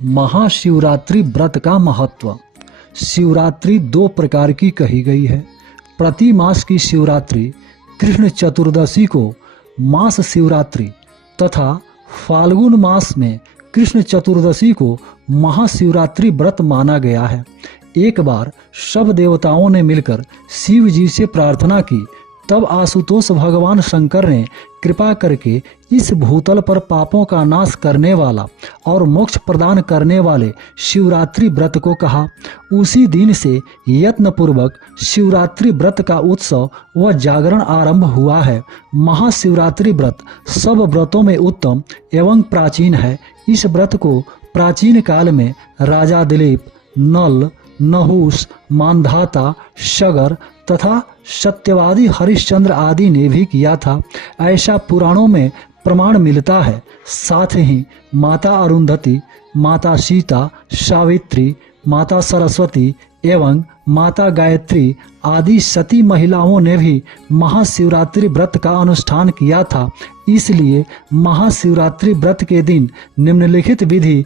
महाशिवरात्रि व्रत का महत्व। शिवरात्रि दो प्रकार की कही गई है। प्रति मास की शिवरात्रि कृष्ण चतुर्दशी को मास शिवरात्रि तथा फाल्गुन मास में कृष्ण चतुर्दशी को महाशिवरात्रि व्रत माना गया है। एक बार सब देवताओं ने मिलकर शिव जी से प्रार्थना की, तब आशुतोष भगवान शंकर ने कृपा करके इस भूतल पर पापों का नाश करने वाला और मोक्ष प्रदान करने वाले शिवरात्रि व्रत को कहा। उसी दिन से यत्न पूर्वक शिवरात्रि व्रत का उत्सव व जागरण आरंभ हुआ है। महाशिवरात्रि व्रत सब व्रतों में उत्तम एवं प्राचीन है। इस व्रत को प्राचीन काल में राजा दिलीप, नल, नहुस, मानधाता, सगर तथा सत्यवादी हरिश्चंद्र आदि ने भी किया था, ऐसा पुराणों में प्रमाण मिलता है। साथ ही माता अरुंधति, माता सीता, सावित्री, माता सरस्वती एवं माता गायत्री आदि सती महिलाओं ने भी महाशिवरात्रि व्रत का अनुष्ठान किया था। इसलिए महाशिवरात्रि व्रत के दिन निम्नलिखित विधि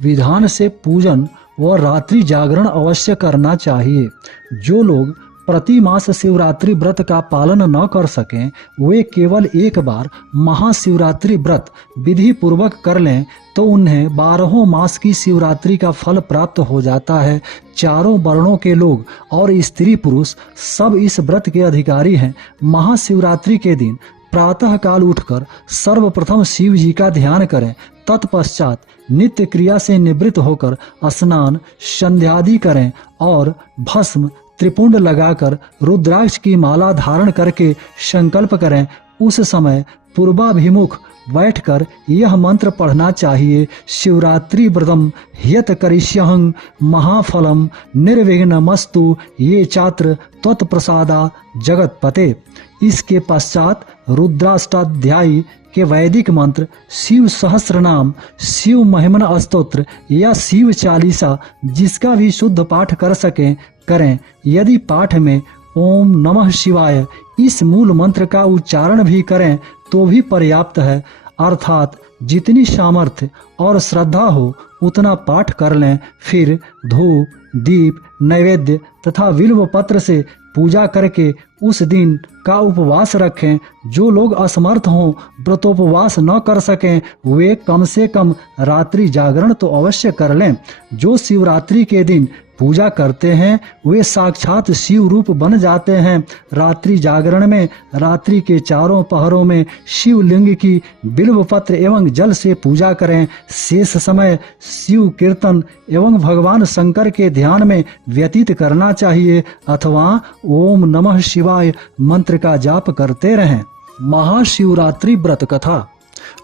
विधान से पूजन व रात्रि जागरण अवश्य करना चाहिए। जो लोग प्रति मास शिवरात्रि व्रत का पालन न कर सकें, वे केवल एक बार महाशिवरात्रि व्रत विधि पूर्वक कर लें तो उन्हें 12 मास की शिवरात्रि का फल प्राप्त हो जाता है। चारों वर्णों के लोग और स्त्री पुरुष सब इस व्रत के अधिकारी हैं। महाशिवरात्रि के दिन प्रातः काल उठकर सर्वप्रथम शिव जी का ध्यान करें। तत्पश्चात नित्य क्रिया से निवृत्त होकर स्नान संध्यादि करें और भस्म त्रिपुंड लगाकर रुद्राक्ष की माला धारण करके संकल्प करें। उस समय पूर्वाभिमुख बैठकर यह मंत्र पढ़ना चाहिए। शिवरात्रि व्रतम ह्यत करिष्यहं महाफलम निर्विघ्नमस्तु ये चात्र त्वत्प्रसादा जगतपते। इसके पश्चात रुद्राष्टाध्यायी के वैदिक मंत्र, शिव सहस्रनाम, शिव महिमन स्तोत्र या शिव चालीसा जिसका भी शुद्ध पाठ कर सकें करें। यदि पाठ में ओम नमः शिवाय इस मूल मंत्र का उच्चारण भी करें तो भी पर्याप्त है। अर्थात जितनी सामर्थ्य और श्रद्धा हो उतना पाठ कर लें। फिर धूप, दीप, नैवेद्य तथा बिल्व पत्र से पूजा करके उस दिन का उपवास रखें। जो लोग असमर्थ हों, व्रतोपवास न कर सकें, वे कम से कम रात्रि जागरण तो अवश्य कर लें। जो शिवरात्रि के दिन पूजा करते हैं वे साक्षात शिव रूप बन जाते हैं। रात्रि जागरण में रात्रि के चारों पहरों में शिवलिंग की बिल्व पत्र एवं जल से पूजा करें। शेष समय शिव कीर्तन एवं भगवान शंकर के ध्यान में व्यतीत करना चाहिए अथवा ओम नमः शिवाय मंत्र का जाप करते रहें। महाशिवरात्रि व्रत कथा।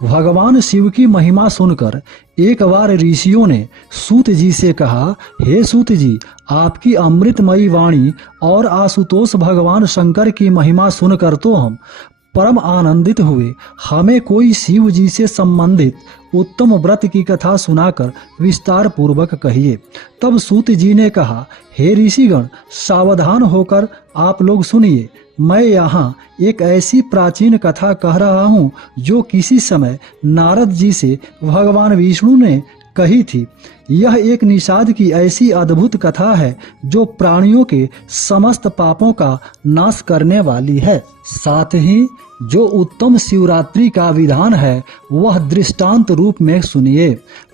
भगवान शिव की महिमा सुनकर एक बार ऋषियों ने सूत जी से कहा, हे सूत जी, आपकी अमृतमयी वाणी और आशुतोष भगवान शंकर की महिमा सुनकर तो हम परम आनंदित हुए। हमें कोई शिव जी से संबंधित उत्तम व्रत की कथा सुनाकर विस्तार पूर्वक कहिए। तब सूत जी ने कहा, हे ऋषिगण, सावधान होकर आप लोग सुनिए। मैं यहाँ एक ऐसी प्राचीन कथा कह रहा हूँ जो किसी समय नारद जी से भगवान विष्णु ने कही थी। यह एक निषाद की ऐसी अद्भुत कथा है जो प्राणियों के समस्त पापों का नाश करने वाली है। साथ ही जो उत्तम शिवरात्रि का विधान है वह दृष्टांत रूप में सुनिए।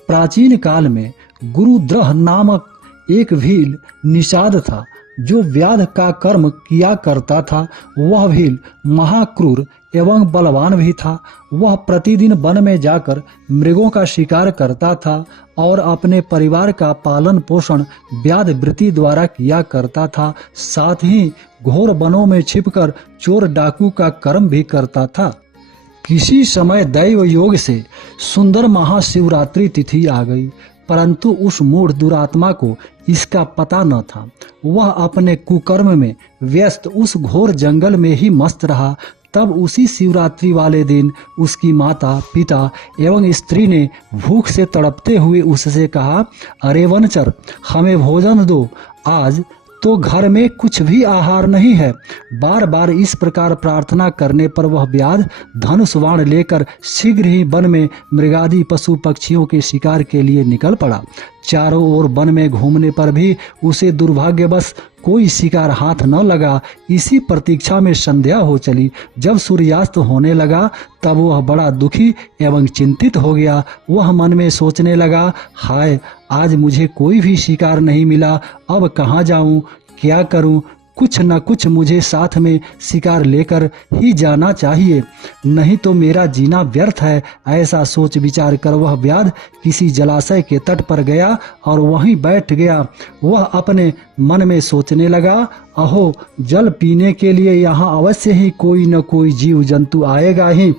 प्राचीन काल में गुरुद्रह नामक एक भील निषाद था जो व्याध का कर्म किया करता था। वह भील महाक्रूर एवं बलवान भी था। वह प्रतिदिन वन में जाकर मृगों का शिकार करता था और अपने परिवार का पालन पोषण व्याध वृत्ति द्वारा किया करता था। साथ ही घोर वनों में छिपकर चोर डाकू का कर्म भी करता था। किसी समय दैव योग से सुंदर महाशिवरात्रि तिथि आ गई, परंतु उस मूढ़ दुरात्मा को इसका पता न था। वह अपने कुकर्म में व्यस्त उस घोर जंगल में ही मस्त रहा। तब उसी शिवरात्रि वाले दिन उसकी माता, पिता एवं स्त्री ने भूख से तड़पते हुए उससे कहा, अरे वनचर, हमें भोजन दो। आज तो घर में कुछ भी आहार नहीं है। बार बार इस प्रकार प्रार्थना करने पर वह व्याध धनुष बाण लेकर शीघ्र ही वन में मृगादि पशु पक्षियों के शिकार के लिए निकल पड़ा। चारों ओर वन में घूमने पर भी उसे दुर्भाग्यवश कोई शिकार हाथ न लगा। इसी प्रतीक्षा में संध्या हो चली। जब सूर्यास्त होने लगा तब वह बड़ा दुखी एवं चिंतित हो गया। वह मन में सोचने लगा, हाय, आज मुझे कोई भी शिकार नहीं मिला। अब कहाँ जाऊं, क्या करूं? कुछ न कुछ मुझे साथ में शिकार लेकर ही जाना चाहिए, नहीं तो मेरा जीना व्यर्थ है। ऐसा सोच विचार कर वह व्याध किसी जलाशय के तट पर गया और वहीं बैठ गया। वह अपने मन में सोचने लगा, अहो, जल पीने के लिए यहाँ अवश्य ही कोई न कोई जीव जंतु आएगा ही।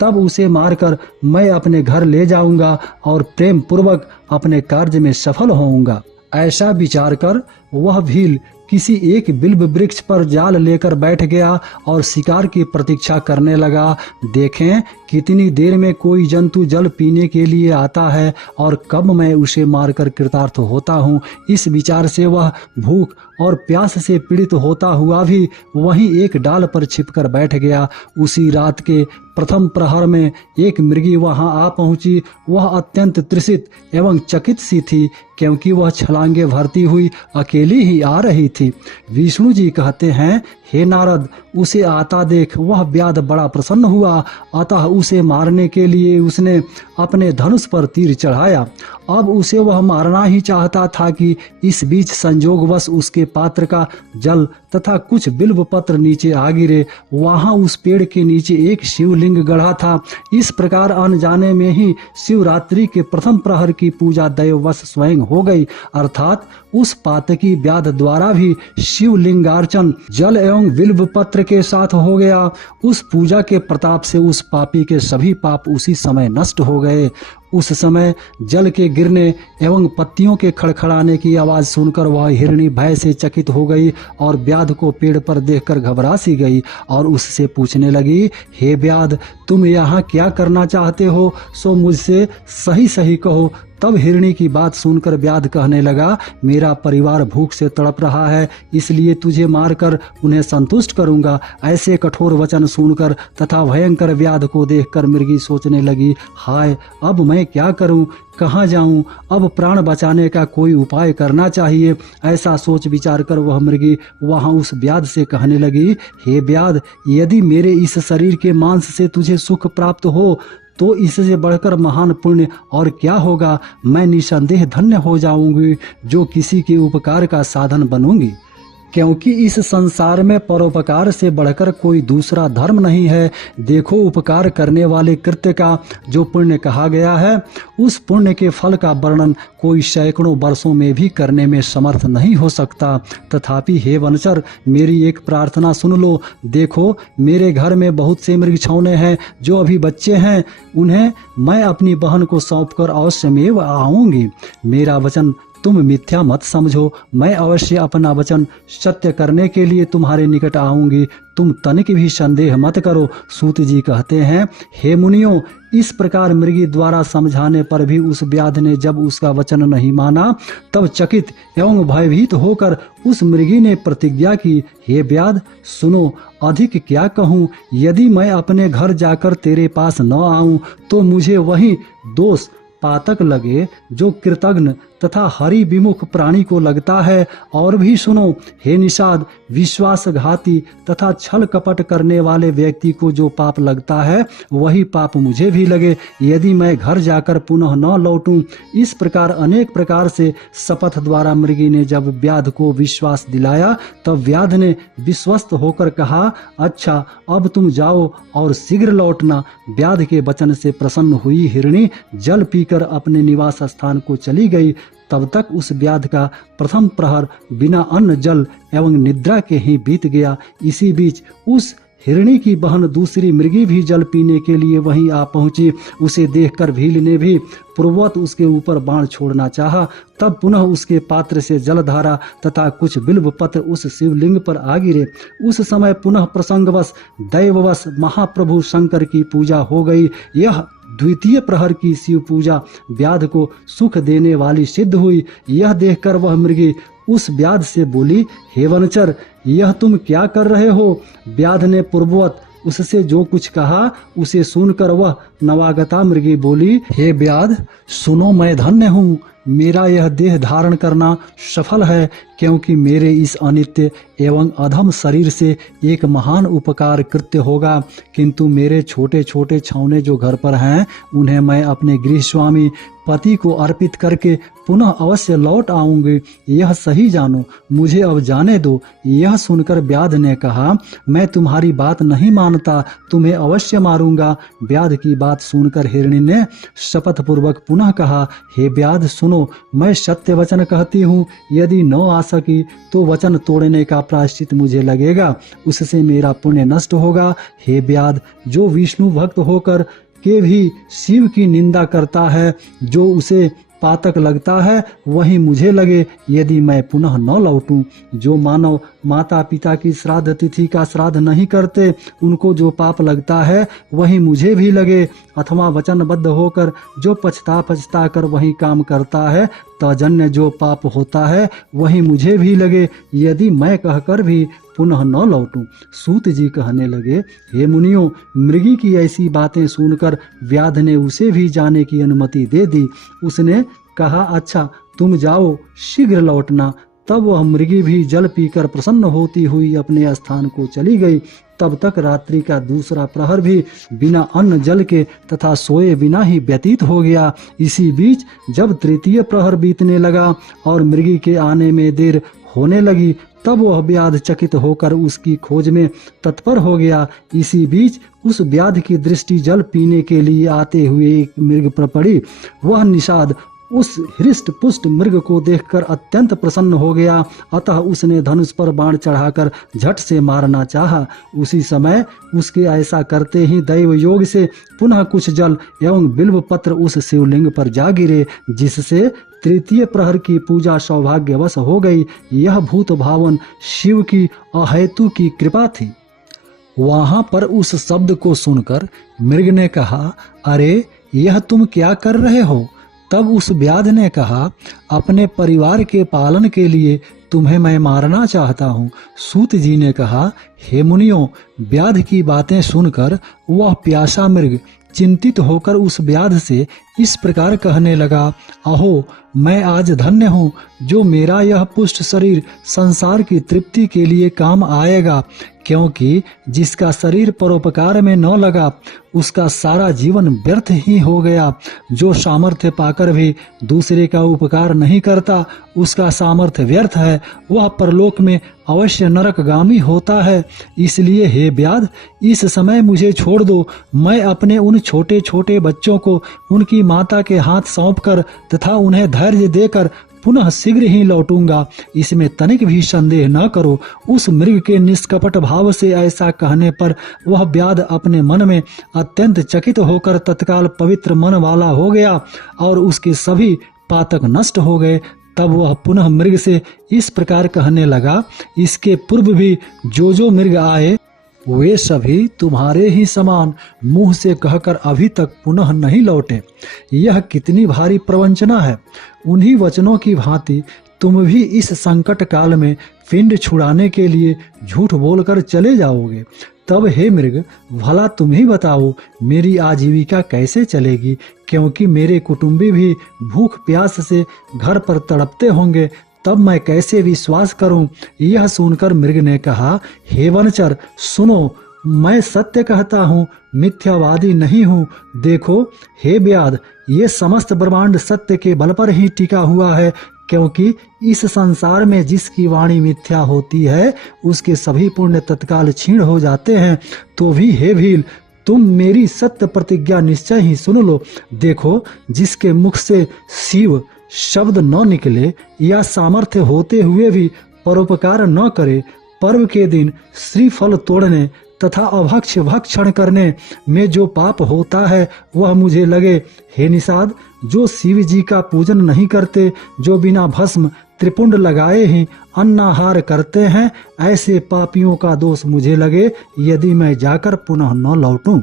तब उसे मारकर मैं अपने घर ले जाऊंगा और प्रेम पूर्वक अपने कार्य में सफल होऊंगा। ऐसा विचार कर वह भील किसी एक बिल्व वृक्ष पर जाल लेकर बैठ गया और शिकार की प्रतीक्षा करने लगा। देखें कितनी देर में कोई जंतु जल पीने के लिए आता है और कब मैं उसे मारकर कृतार्थ होता हूँ। इस विचार से वह भूख और प्यास से पीड़ित होता हुआ भी वहीं एक डाल पर छिपकर बैठ गया। उसी रात के प्रथम प्रहर में एक मृगी वहां आ पहुंची। वह अत्यंत तृषित एवं चकित सी थी, क्योंकि वह छलांगे भरती हुई अकेली ही आ रही थी। विष्णु जी कहते हैं, हे नारद, उसे आता देख वह व्याध बड़ा प्रसन्न हुआ। अतः उसे मारने के लिए उसने अपने धनुष पर तीर चढ़ाया। अब उसे वह मारना ही चाहता था कि इस बीच संजोगवश उसके पात्र का जल तथा कुछ बिल्व पत्र नीचे आ गिरे। वहां उस पेड़ के नीचे एक शिवलिंग गढ़ा था। इस प्रकार अनजाने में ही शिवरात्रि के प्रथम प्रहर की पूजा दैववश स्वयं हो गई, अर्थात उस पातकी व्याध द्वारा भी शिवलिंगार्चन जल एवं बिल्व पत्र के साथ हो गया। उस पूजा के प्रताप से उस पापी के सभी पाप उसी समय नष्ट हो गए। उस समय जल के गिरने एवं पत्तियों के खड़खड़ाने की आवाज सुनकर वह हिरणी भय से चकित हो गई और व्याध को पेड़ पर देखकर घबरा सी गई और उससे पूछने लगी, हे व्याध, तुम यहाँ क्या करना चाहते हो? सो मुझसे सही सही कहो। तब हिरणी की बात सुनकर व्याध कहने लगा, मेरा परिवार भूख से तड़प रहा है, इसलिए तुझे मारकर उन्हें संतुष्ट करूंगा। ऐसे कठोर वचन सुनकर तथा भयंकर व्याध को देखकर मृगी सोचने लगी, हाय, अब मैं क्या करूं, कहाँ जाऊं? अब प्राण बचाने का कोई उपाय करना चाहिए। ऐसा सोच विचार कर वह मृगी वहां उस व्याध से कहने लगी, हे व्याध, यदि मेरे इस शरीर के मांस से तुझे सुख प्राप्त हो तो इससे बढ़कर महान पुण्य और क्या होगा। मैं निसंदेह धन्य हो जाऊंगी, जो किसी के उपकार का साधन बनूंगी, क्योंकि इस संसार में परोपकार से बढ़कर कोई दूसरा धर्म नहीं है। देखो, उपकार करने वाले कृत्य का जो पुण्य कहा गया है, उस पुण्य के फल का वर्णन कोई सैकड़ों वर्षों में भी करने में समर्थ नहीं हो सकता। तथापि हे वनचर, मेरी एक प्रार्थना सुन लो। देखो, मेरे घर में बहुत से मृगछौने हैं जो अभी बच्चे हैं। उन्हें मैं अपनी बहन को सौंपकर अवश्यमेव आऊंगी। मेरा वचन तुम मिथ्या मत समझो। मैं अवश्य अपना वचन सत्य करने के लिए तुम्हारे निकट आऊंगी। तुम तनिक भी संदेह मत करो। सूत जी कहते हैं, हे मुनियों, इस प्रकार मृगी द्वारा समझाने पर भी उस व्याध ने जब उसका वचन नहीं माना, तब चकित एवं भयभीत होकर उस मृगी ने प्रतिज्ञा की, हे व्याध, सुनो, अधिक क्या कहूँ। यदि मैं अपने घर जाकर तेरे पास न आऊं तो मुझे वही दोष पातक लगे जो कृतघ्न तथा हरि विमुख प्राणी को लगता है। और भी सुनो, हे निषाद, विश्वासघाती तथा छल कपट करने वाले व्यक्ति को जो पाप लगता है, वही पाप मुझे भी लगे यदि मैं घर जाकर पुनः न लौटूं। इस प्रकार अनेक प्रकार से शपथ द्वारा मृगी ने जब व्याध को विश्वास दिलाया, तब व्याध ने विश्वस्त होकर कहा, अच्छा, अब तुम जाओ और शीघ्र लौटना। व्याध के वचन से प्रसन्न हुई हिरणी जल पीकर अपने निवास स्थान को चली गई। तब तक उस व्याध का प्रथम प्रहर बिना अन्न, जल एवं निद्रा के ही बीत गया। इसी बीच उस हिरणी की बहन दूसरी मृगी भी जल पीने के लिए वहीं आ पहुंची। उसे देखकर भील ने भी पूर्ववत उसके ऊपर बाण छोड़ना चाहा। तब पुनः उसके पात्र से जलधारा तथा कुछ बिल्व पत्र उस शिवलिंग पर आ गिरे। उस समय पुनः प्रसंगवश दैववश महाप्रभु शंकर की पूजा हो गई। यह द्वितीय प्रहर की शिव पूजा व्याध को सुख देने वाली सिद्ध हुई। यह देखकर वह मृगी उस व्याध से बोली, हे वनचर, यह तुम क्या कर रहे हो? व्याध ने पूर्ववत उससे जो कुछ कहा उसे सुनकर वह नवागता मृगी बोली, हे व्याध, सुनो, मैं धन्य हूँ। मेरा यह देह धारण करना सफल है, क्योंकि मेरे इस अनित्य एवं अधम शरीर से एक महान उपकार कृत्य होगा। किंतु मेरे छोटे छोटे छौने जो घर पर हैं, उन्हें मैं अपने गृह स्वामी पति को अर्पित करके पुनः अवश्य लौट आऊंगी। यह सही जानो, मुझे अब जाने दो। यह सुनकर व्याध ने कहा, मैं तुम्हारी बात नहीं मानता, तुम्हें अवश्य मारूंगा। व्याध की बात सुनकर हिरणी ने शपथ पूर्वक पुनः कहा, हे व्याध, सुनो, मैं सत्य वचन कहती हूँ। यदि न आ सकी तो वचन तोड़ने का प्रायश्चित मुझे लगेगा, उससे मेरा पुण्य नष्ट होगा। हे व्याध, जो विष्णु भक्त होकर के भी शिव की निंदा करता है, जो उसे पातक लगता है, वही मुझे लगे यदि मैं पुनः न लौटूं। जो मानव माता पिता की श्राद्ध तिथि का श्राद्ध नहीं करते, उनको जो पाप लगता है वही मुझे भी लगे। अथवा वचनबद्ध होकर जो पछता कर वही काम करता है, तजन्य जो पाप होता है वही मुझे भी लगे, यदि मैं कहकर भी पुनः न लौटूं। सूत जी कहने लगे, हे मुनियों, मृगी की ऐसी बातें सुनकर व्याध ने उसे भी जाने की अनुमति दे दी। उसने कहा, अच्छा, तुम जाओ, शीघ्र लौटना। तब वह मृगी भी जल पीकर प्रसन्न होती हुई अपने स्थान को चली गई। तब तक रात्रि का दूसरा प्रहर भी बिना अन्न जल के तथा सोए बिना ही व्यतीत हो गया। इसी बीच जब तृतीय प्रहर बीतने लगा और मृगी के आने में देर होने लगी, तब वह व्याध चकित होकर उसकी खोज में तत्पर हो गया। इसी बीच उस व्याध की दृष्टि जल पीने के लिए आते हुए एक मृग पर पड़ी। वह निषाद उस हृष्ट पुष्ट मृग को देखकर अत्यंत प्रसन्न हो गया, अतः उसने धनुष पर बाण चढ़ाकर झट से मारना चाहा। उसी समय उसके ऐसा करते ही दैव योग से पुनः कुछ जल एवं बिल्व पत्र उस शिवलिंग पर जा गिरे, जिससे तृतीय प्रहर की पूजा सौभाग्यवश हो गई। यह भूत भावन शिव की अहेतु की कृपा थी। वहां पर उस शब्द को सुनकर मृग ने कहा, अरे, यह तुम क्या कर रहे हो? तब उस व्याध ने कहा, अपने परिवार के पालन के लिए तुम्हें मैं मारना चाहता हूँ। सूत जी ने कहा, हे मुनियों, व्याध की बातें सुनकर वह प्यासा मृग चिंतित होकर उस व्याध से इस प्रकार कहने लगा, अहो, मैं आज धन्य हूँ जो मेरा यह पुष्ट शरीर संसार की तृप्ति के लिए काम आएगा, क्योंकि जिसका शरीर परोपकार में न लगा उसका सारा जीवन व्यर्थ ही हो गया। जो सामर्थ्य पाकर भी दूसरे का उपकार नहीं करता उसका सामर्थ्य व्यर्थ है, वह परलोक में अवश्य नरकगामी होता है। इसलिए हे व्याध, इस समय मुझे छोड़ दो। मैं अपने उन छोटे छोटे बच्चों को उनकी माता के हाथ सौंपकर तथा उन्हें धैर्य देकर पुनः शीघ्र ही लौटूंगा, इसमें तनिक भी संदेह न करो। उस मृग के निष्कपट भाव से ऐसा कहने पर वह व्याध अपने मन में अत्यंत चकित होकर तत्काल पवित्र मन वाला हो गया और उसके सभी पातक नष्ट हो गए। तब वह पुनः मृग से इस प्रकार कहने लगा, इसके पूर्व भी जो मृग आए वे सभी तुम्हारे ही समान मुंह से कहकर अभी तक पुनः नहीं लौटे। यह कितनी भारी प्रवंचना है। उन्हीं वचनों की भांति तुम भी इस संकट काल में पिंड छुड़ाने के लिए झूठ बोलकर चले जाओगे। तब हे मृग, भला तुम ही बताओ, मेरी आजीविका कैसे चलेगी, क्योंकि मेरे कुटुंबी भी भूख प्यास से घर पर तड़पते होंगे। तब मैं कैसे विश्वास करूं? यह सुनकर मृग ने कहा, हे वनचर, सुनो, मैं सत्य कहता हूँ, मिथ्यावादी नहीं हूँ। देखो हे व्याध, ये समस्त ब्रह्मांड सत्य के बल पर ही टिका हुआ है, क्योंकि इस संसार में जिसकी वाणी मिथ्या होती है उसके सभी पुण्य तत्काल क्षीण हो जाते हैं। तो भी हे भील, तुम मेरी सत्य प्रतिज्ञा निश्चय ही सुन लो। देखो, जिसके मुख से शिव शब्द न निकले या सामर्थ्य होते हुए भी परोपकार न करे, पर्व के दिन श्रीफल तोड़ने तथा अभक्ष भक्षण करने में जो पाप होता है वह मुझे लगे। हे निषाद, जो शिव जी का पूजन नहीं करते, जो बिना भस्म त्रिपुंड लगाए ही अन्नाहार करते हैं, ऐसे पापियों का दोष मुझे लगे यदि मैं जाकर पुनः न लौटूं।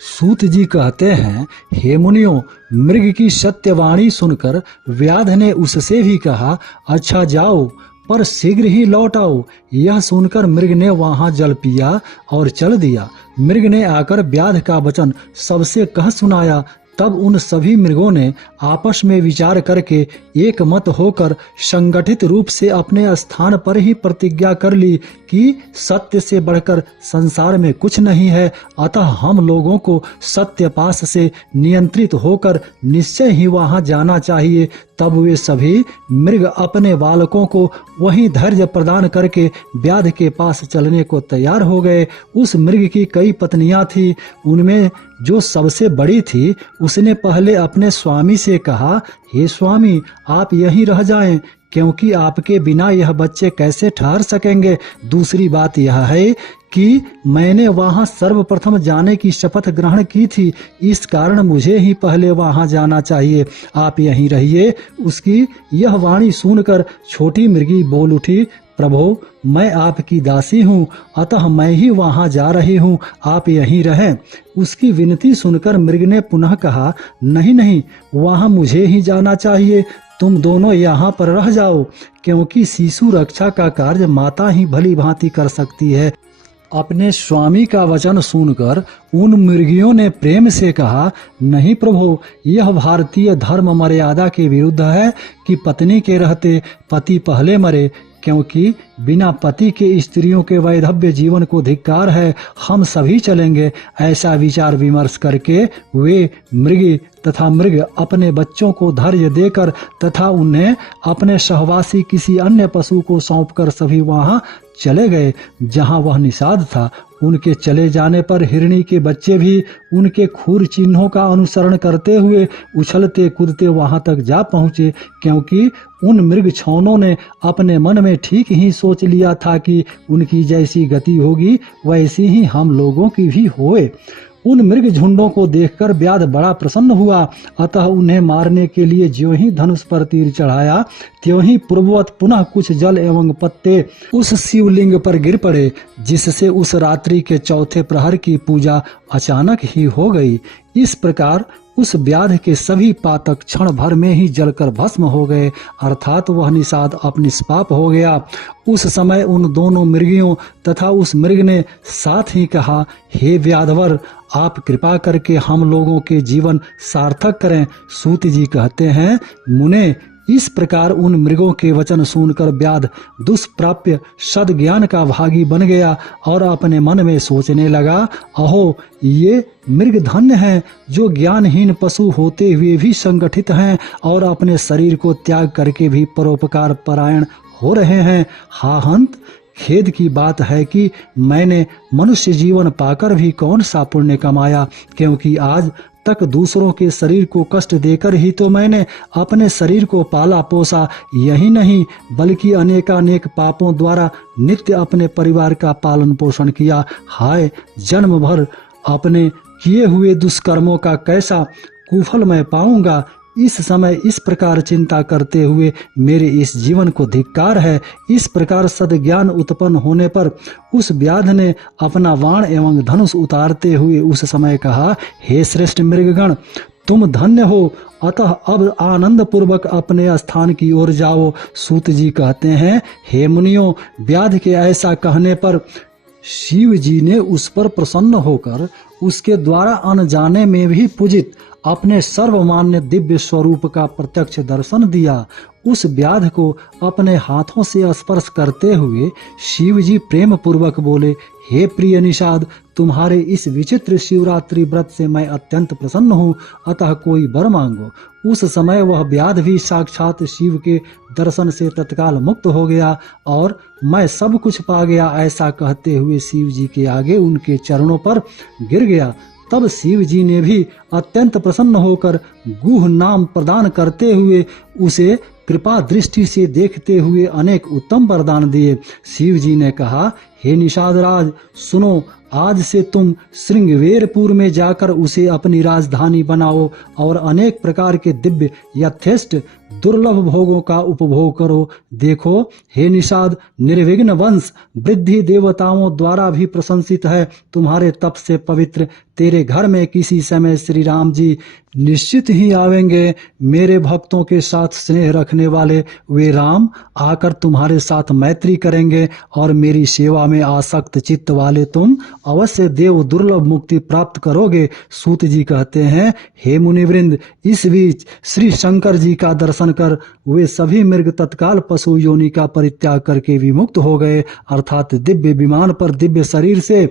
सूत जी कहते हैं, हे मुनियों, मृग की सत्यवाणी सुनकर व्याध ने उससे भी कहा, अच्छा जाओ, पर शीघ्र ही लौट आओ। यह सुनकर मृग ने वहां जल पिया और चल दिया। मृग ने आकर व्याध का वचन सबसे कह सुनाया। तब उन सभी मृगों ने आपस में विचार करके एक मत होकर संगठित रूप से अपने स्थान पर ही प्रतिज्ञा कर ली कि सत्य से बढ़कर संसार में कुछ नहीं है, अतः हम लोगों को सत्य पास से नियंत्रित होकर निश्चय ही वहां जाना चाहिए। तब वे सभी मृग अपने बालकों को वहीं धैर्य प्रदान करके व्याध के पास चलने को तैयार हो गए। उस मृग की कई पत्नियां थी। उनमें जो सबसे बड़ी थी, उसने पहले अपने स्वामी से कहा, हे स्वामी, आप यहीं रह जाएं, क्योंकि आपके बिना यह बच्चे कैसे ठहर सकेंगे। दूसरी बात यह है कि मैंने वहां सर्वप्रथम जाने की शपथ ग्रहण की थी, इस कारण मुझे ही पहले वहां जाना चाहिए। आप यहीं रहिए। उसकी यह वाणी सुनकर छोटी मृगी बोल उठी, प्रभो, मैं आपकी दासी हूँ, अतः मैं ही वहां जा रही हूँ, आप यहीं रहें। उसकी विनती सुनकर मृग ने पुनः कहा, नहीं नहीं, वहां मुझे ही जाना चाहिए, तुम दोनों यहाँ पर रह जाओ, क्योंकि शिशु रक्षा का कार्य माता ही भली भांति कर सकती है। अपने स्वामी का वचन सुनकर उन मृगियों ने प्रेम से कहा, नहीं प्रभु, यह भारतीय धर्म मर्यादा के विरुद्ध है कि पत्नी के रहते पति पहले मरे, क्योंकि बिना पति के स्त्रियों के वैधव्य जीवन को धिक्कार है। हम सभी चलेंगे। ऐसा विचार विमर्श करके वे मृगी तथा मृग अपने बच्चों को धैर्य देकर तथा उन्हें अपने सहवासी किसी अन्य पशु को सौंपकर सभी वहां चले गए जहां वह निषाद था। उनके चले जाने पर हिरणी के बच्चे भी उनके खूर चिन्हों का अनुसरण करते हुए उछलते कूदते वहां तक जा पहुंचे, क्योंकि उन मृग छौनों ने अपने मन में ठीक ही सोच लिया था कि उनकी जैसी गति होगी वैसी ही हम लोगों की भी होए। उन मृग झुंडों को देखकर व्याध बड़ा प्रसन्न हुआ, अतः उन्हें मारने के लिए ज्यों ही धनुष पर तीर चढ़ाया, त्यों ही पूर्ववत पुनः कुछ जल एवं पत्ते उस शिवलिंग पर गिर पड़े, जिससे उस रात्रि के चौथे प्रहर की पूजा अचानक ही हो गई। इस प्रकार उस व्याध के सभी पातक क्षण भर में ही जलकर भस्म हो गए, अर्थात वह निषाद अब निष्पाप हो गया। उस समय उन दोनों मृगियों तथा उस मृग ने साथ ही कहा, हे व्याधवर, आप कृपा करके हम लोगों के जीवन सार्थक करें। सूत जी कहते हैं, मुने, इस प्रकार उन मृगों के वचन सुनकर व्याध दुष्प्राप्य सद्ज्ञान का भागी बन गया और अपने मन में सोचने लगा, अहो, ये मृग धन्य हैं जो ज्ञानहीन पशु होते हुए भी संगठित हैं और अपने शरीर को त्याग करके भी परोपकार परायण हो रहे हैं। हा हंत, खेद की बात है कि मैंने मनुष्य जीवन पाकर भी कौन सा पुण्य कमाया, क्योंकि आज तक दूसरों के शरीर को कष्ट देकर ही तो मैंने अपने शरीर को पाला पोसा। यही नहीं बल्कि अनेकानेक पापों द्वारा नित्य अपने परिवार का पालन पोषण किया। हाय, जन्म भर अपने किए हुए दुष्कर्मों का कैसा कुफल मैं पाऊंगा। इस समय इस प्रकार चिंता करते हुए मेरे इस जीवन को धिक्कार है। इस प्रकार सद्ज्ञान उत्पन्न होने पर उस व्याध ने अपना बाण एवं धनुष उतारते हुए उस समय कहा, हे श्रेष्ठ मृगगण, तुम धन्य हो, अतः अब आनंद पूर्वक अपने स्थान की ओर जाओ। सूत जी कहते हैं, हे मुनियों, व्याध के ऐसा कहने पर शिव जी ने उस पर प्रसन्न होकर उसके द्वारा अनजाने में भी पूजित अपने सर्वमान्य दिव्य स्वरूप का प्रत्यक्ष दर्शन दिया। उस व्याध को अपने हाथों से स्पर्श करते हुए शिव जी प्रेम पूर्वक बोले, हे प्रिय निषाद, तुम्हारे इस विचित्र शिवरात्रि व्रत से मैं अत्यंत प्रसन्न हूँ, अतः कोई वर मांगो। उस समय वह व्याध भी साक्षात शिव के दर्शन से तत्काल मुक्त हो गया और मैं सब कुछ पा गया, ऐसा कहते हुए शिव जी के आगे उनके चरणों पर गिर गया। तब शिव जी ने भी अत्यंत प्रसन्न होकर गुह नाम प्रदान करते हुए उसे कृपा दृष्टि से देखते हुए अनेक उत्तम वरदान दिए। शिव जी ने कहा, हे निषाद राज, सुनो, आज से तुम श्रृंगवेरपुर में जाकर उसे अपनी राजधानी बनाओ और अनेक प्रकार के दिव्य यथेष्ट दुर्लभ भोगों का उपभोग करो। देखो हे निषाद, निर्विघ्न वंश वृद्धि देवताओं द्वारा भी प्रशंसित है। तुम्हारे तप से पवित्र तेरे घर में किसी समय श्री राम जी निश्चित ही आवेंगे। मेरे भक्तों के साथ स्नेह रखने वाले वे राम आकर तुम्हारे साथ मैत्री करेंगे और मेरी सेवा में आसक्त चित्त वाले तुम अवश्य देव दुर्लभ मुक्ति प्राप्त करोगे। सूत जी कहते हैं, हे मुनिवृंद, इस बीच श्री शंकर जी का दर्शन कर वे सभी मृग तत्काल पशु योनि का परित्याग करके विमुक्त हो गए। अर्थात दिव्य विमान पर दिव्य शरीर से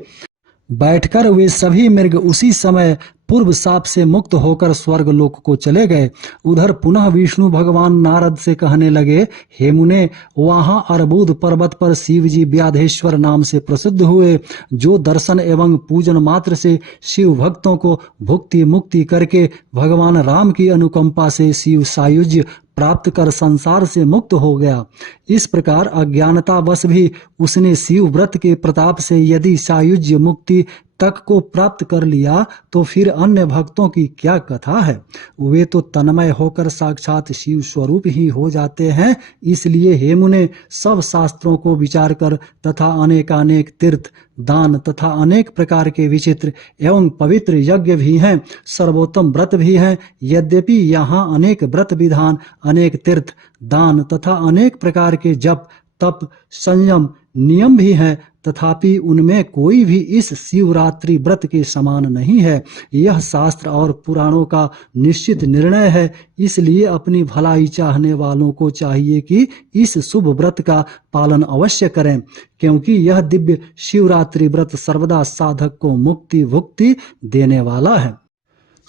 बैठकर वे सभी मृग उसी समय पूर्व शाप से मुक्त होकर स्वर्ग लोक को चले गए। उधर पुनः विष्णु भगवान नारद से कहने लगे, हे मुने, वहां अर्बुद पर्वत पर शिव जी व्याधेश्वर नाम से प्रसिद्ध हुए, जो दर्शन एवं पूजन मात्र से शिव भक्तों को भुक्ति मुक्ति करके भगवान राम की अनुकंपा से शिव सायुज्य प्राप्त कर संसार से मुक्त हो गया। इस प्रकार अज्ञानता वश भी उसने शिव व्रत के प्रताप से यदि सायुज्य मुक्ति तक को प्राप्त कर लिया तो फिर अन्य भक्तों की क्या कथा है। वे तो तन्मय होकर साक्षात शिव स्वरूप ही हो जाते हैं। इसलिए हे मुने, सब शास्त्रों को विचार कर तथा अनेकानेक तीर्थ दान तथा अनेक प्रकार के विचित्र एवं पवित्र यज्ञ भी हैं, सर्वोत्तम व्रत भी हैं। यद्यपि यहाँ अनेक व्रत विधान, अनेक तीर्थ दान तथा अनेक प्रकार के जप तप संयम नियम भी हैं, तथापि उनमें कोई भी इस शिवरात्रि व्रत के समान नहीं है। यह शास्त्र और पुराणों का निश्चित निर्णय है। इसलिए अपनी भलाई चाहने वालों को चाहिए कि इस शुभ व्रत का पालन अवश्य करें, क्योंकि यह दिव्य शिवरात्रि व्रत सर्वदा साधक को मुक्ति भुक्ति देने वाला है।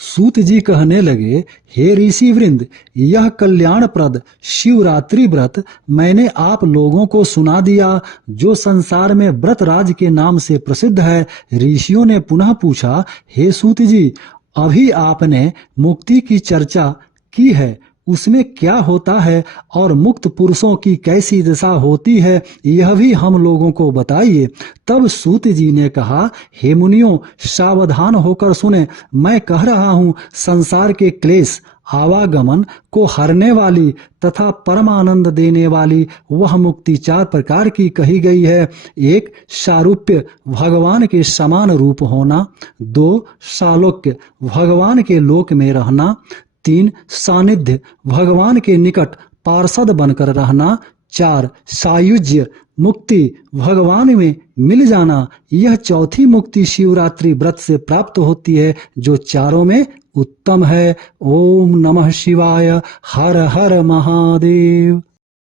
सूत जी कहने लगे, हे ऋषि वृंद, यह कल्याणप्रद शिवरात्रि व्रत मैंने आप लोगों को सुना दिया, जो संसार में व्रत राज के नाम से प्रसिद्ध है। ऋषियों ने पुनः पूछा, हे सूत जी, अभी आपने मुक्ति की चर्चा की है, उसमें क्या होता है और मुक्त पुरुषों की कैसी दशा होती है, यह भी हम लोगों को बताइए। तब सूत जी ने कहा, हे मुनियों, सावधान होकर सुने। मैं कह रहा हूँ, संसार के क्लेश आवागमन को हरने वाली तथा परमानंद देने वाली वह मुक्ति 4 प्रकार की कही गई है। 1. सारूप्य, भगवान के समान रूप होना। 2. सालोक्य, भगवान के लोक में रहना। 3. सानिध्य, भगवान के निकट पार्षद बनकर रहना। 4. सायुज्य, मुक्ति, भगवान में मिल जाना। यह चौथी मुक्ति शिवरात्रि व्रत से प्राप्त होती है, जो चारों में उत्तम है। ओम नमः शिवाय। हर हर महादेव।